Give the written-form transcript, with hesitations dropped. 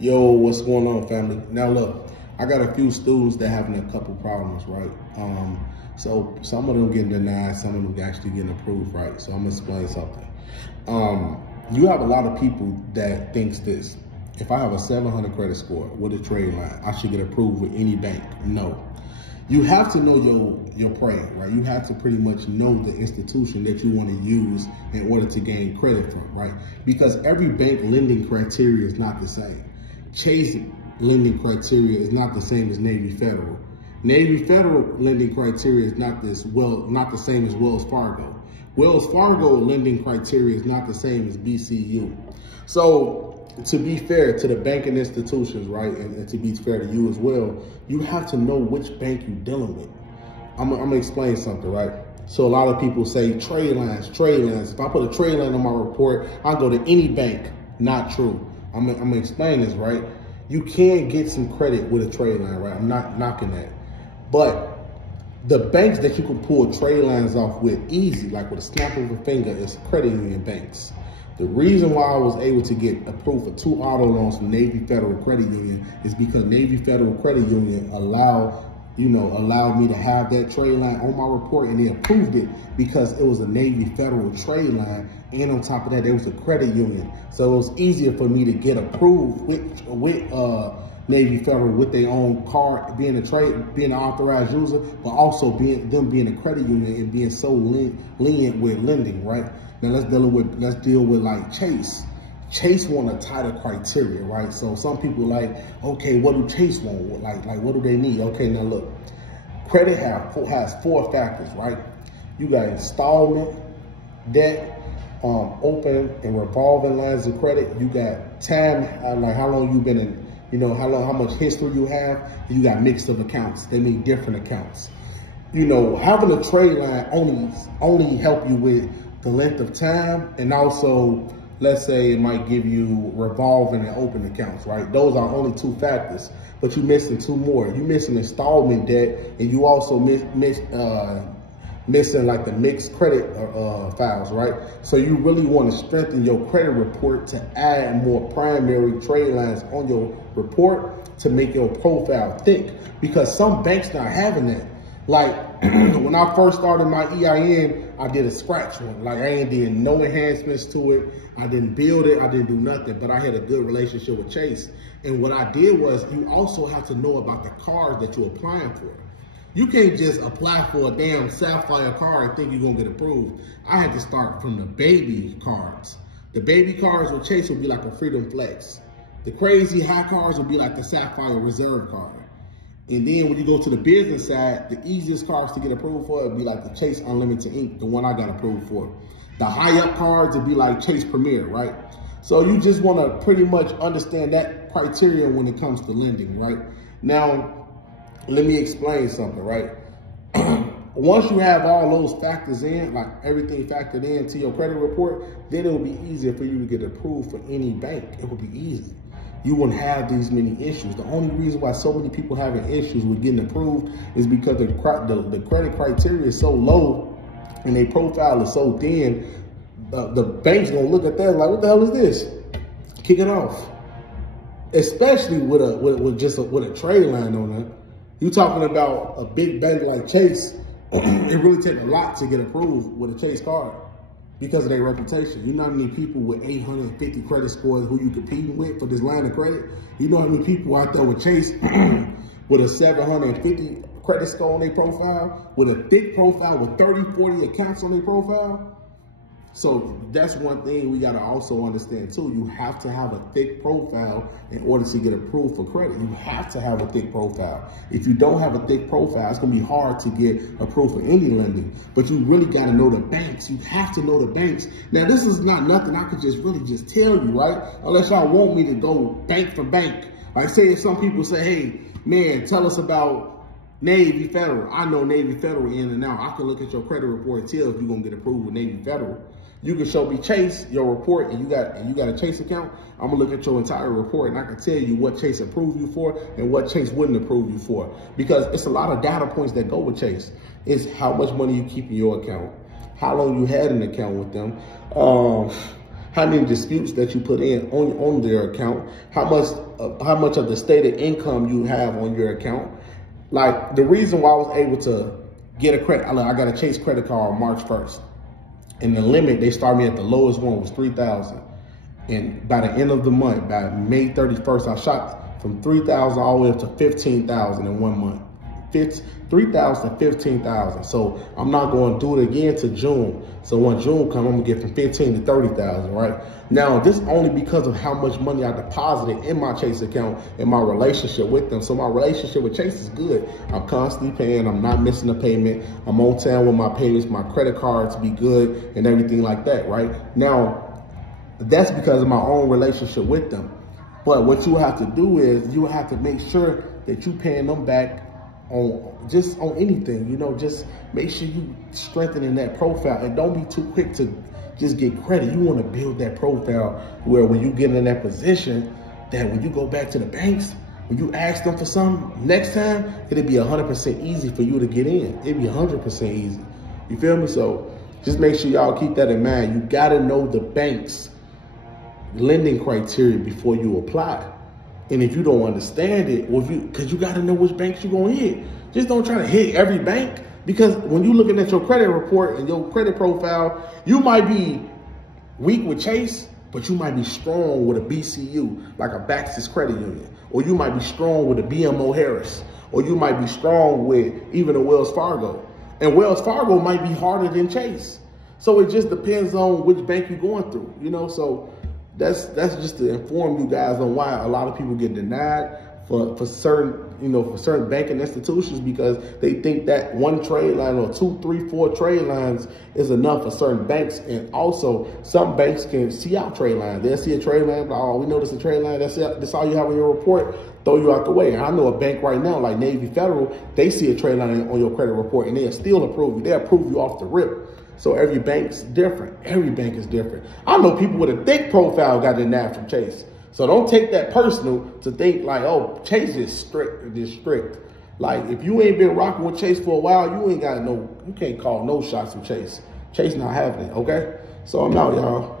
Yo, what's going on, family? Now look, I got a few students that having a couple problems, right? So some of them getting denied, some of them actually getting approved, right? So I'm gonna explain something. You have a lot of people that thinks this. If I have a 700 credit score with a trade line, I should get approved with any bank. No. You have to know your prey, right? You have to pretty much know the institution that you want to use in order to gain credit from, right? Because every bank lending criteria is not the same. Chase lending criteria is not the same as Navy Federal. Navy Federal lending criteria is not the same as Wells Fargo. Wells Fargo lending criteria is not the same as BCU. So to be fair to the banking institutions, right, and to be fair to you as well, you have to know which bank you're dealing with. I'm gonna explain something, right? So a lot of people say trade lines. If I put a trade line on my report, I'll go to any bank. Not true. I'm gonna explain this, right? You can get some credit with a trade line, right? I'm not knocking that. But the banks that you can pull trade lines off with easy, like with a snap of a finger, is credit union banks. The reason why I was able to get approved for 2 auto loans from Navy Federal Credit Union is because Navy Federal Credit Union allowed me to have that trade line on my report, and they approved it because it was a Navy Federal trade line, and on top of that, there was a credit union. So it was easier for me to get approved with Navy Federal with their own card, being an authorized user, but also being a credit union and being so lenient with lending, right? Now let's deal with like Chase. Chase want a tighter criteria, right? So some people like, okay, what do Chase want? Like what do they need? Okay, now look, credit has 4 factors, right? You got installment, debt, open and revolving lines of credit. You got time, like how long you've been in, how much history you have. You got mix of accounts. They need different accounts. Having a trade line only help you with the length of time, and also, let's say it might give you revolving and open accounts, right? Those are only 2 factors, but you're missing 2 more. You're missing installment debt, and you also missing like the mixed credit files, right? So you really want to strengthen your credit report to add more primary trade lines on your report to make your profile thick, because some banks not having that. Like when I first started my EIN, I did a scratch one. Like I ain't did no enhancements to it. I didn't build it. I didn't do nothing, but I had a good relationship with Chase. And what I did was, you also have to know about the cards that you're applying for. You can't just apply for a damn Sapphire card and think you're gonna get approved. I had to start from the baby cards. The baby cards with Chase would be like a Freedom Flex. The crazy high cards would be like the Sapphire Reserve card. And then when you go to the business side, the easiest cards to get approved for would be like the Chase Unlimited Ink, the one I got approved for. The high up cards would be like Chase Premier, right? So you just want to pretty much understand that criteria when it comes to lending, right? Now, let me explain something, right? Once you have all those factors in, like everything factored into your credit report, then it will be easier for you to get approved for any bank. It will be easy. You wouldn't have these many issues. The only reason why so many people having issues with getting approved is because the credit criteria is so low and their profile is so thin. The bank's gonna look at that like, what the hell is this? Kick it off. Especially with a trade line on it. You talking about a big bank like Chase, it really takes a lot to get approved with a Chase card because of their reputation. You know how many people with 850 credit scores who you competing with for this line of credit? You know how many people out there with Chase with a 750 credit score on their profile, with a thick profile with 30, 40 accounts on their profile? So that's one thing we gotta also understand too. You have to have a thick profile in order to get approved for credit. You have to have a thick profile. If you don't have a thick profile, it's gonna be hard to get approved for any lending. But you really gotta know the banks. You have to know the banks. Now this is not nothing I could just tell you, right? Unless y'all want me to go bank for bank. Like say if some people say, hey, man, tell us about Navy Federal. I know Navy Federal in and out. I can look at your credit report and tell if you're gonna get approved with Navy Federal. You can show me Chase, your report, and you got a Chase account. I'm gonna look at your entire report and I can tell you what Chase approved you for and what Chase wouldn't approve you for. Because it's a lot of data points that go with Chase. It's how much money you keep in your account, how long you had an account with them, how many disputes that you put in on their account, how much of the stated income you have on your account. Like, the reason why I was able to get a credit, I got a Chase credit card on March 1st. And the limit, they started me at the lowest one was $3,000. And by the end of the month, by May 31st, I shot from $3,000 all the way up to $15,000 in 1 month. $3,000 to $15,000. So I'm not going to do it again to June. So when June comes, I'm going to get from $15,000 to $30,000, right? Now, this only because of how much money I deposited in my Chase account and my relationship with them. So my relationship with Chase is good. I'm constantly paying. I'm not missing a payment. I'm on time with my payments, my credit cards be good and everything like that, right? Now, that's because of my own relationship with them. But what you have to do is you have to make sure that you paying them back on anything, you know. Just make sure you strengthening that profile and don't be too quick to just get credit. You want to build that profile where when you get in that position, that when you go back to the banks, when you ask them for something next time, it'll be 100% easy for you to get in. It'll be 100% easy. You feel me? So just make sure y'all keep that in mind. You got to know the bank's lending criteria before you apply. And if you don't understand it, or because you got to know which banks you're going to hit. Just don't try to hit every bank, because when you're looking at your credit report and your credit profile, you might be weak with Chase, but you might be strong with a BCU, like a Baxter's Credit Union. Or you might be strong with a BMO Harris. Or you might be strong with even a Wells Fargo. And Wells Fargo might be harder than Chase. So it just depends on which bank you're going through, you know. So that's just to inform you guys on why a lot of people get denied for certain banking institutions, because they think that one trade line or 2, 3, 4 trade lines is enough for certain banks. And also some banks can see out trade lines. They'll see a trade line, like, oh, we know this is a trade line. That's it. That's all you have on your report. Throw you out the way. And I know a bank right now, like Navy Federal, they see a trade line on your credit report and they'll still approve you. They'll approve you off the rip. So every bank's different. Every bank is different. I know people with a thick profile got denied from Chase. So don't take that personal to think like, oh, Chase is strict. Like, if you ain't been rocking with Chase for a while, you can't call no shots with Chase. Chase not having it, okay? So I'm out, y'all.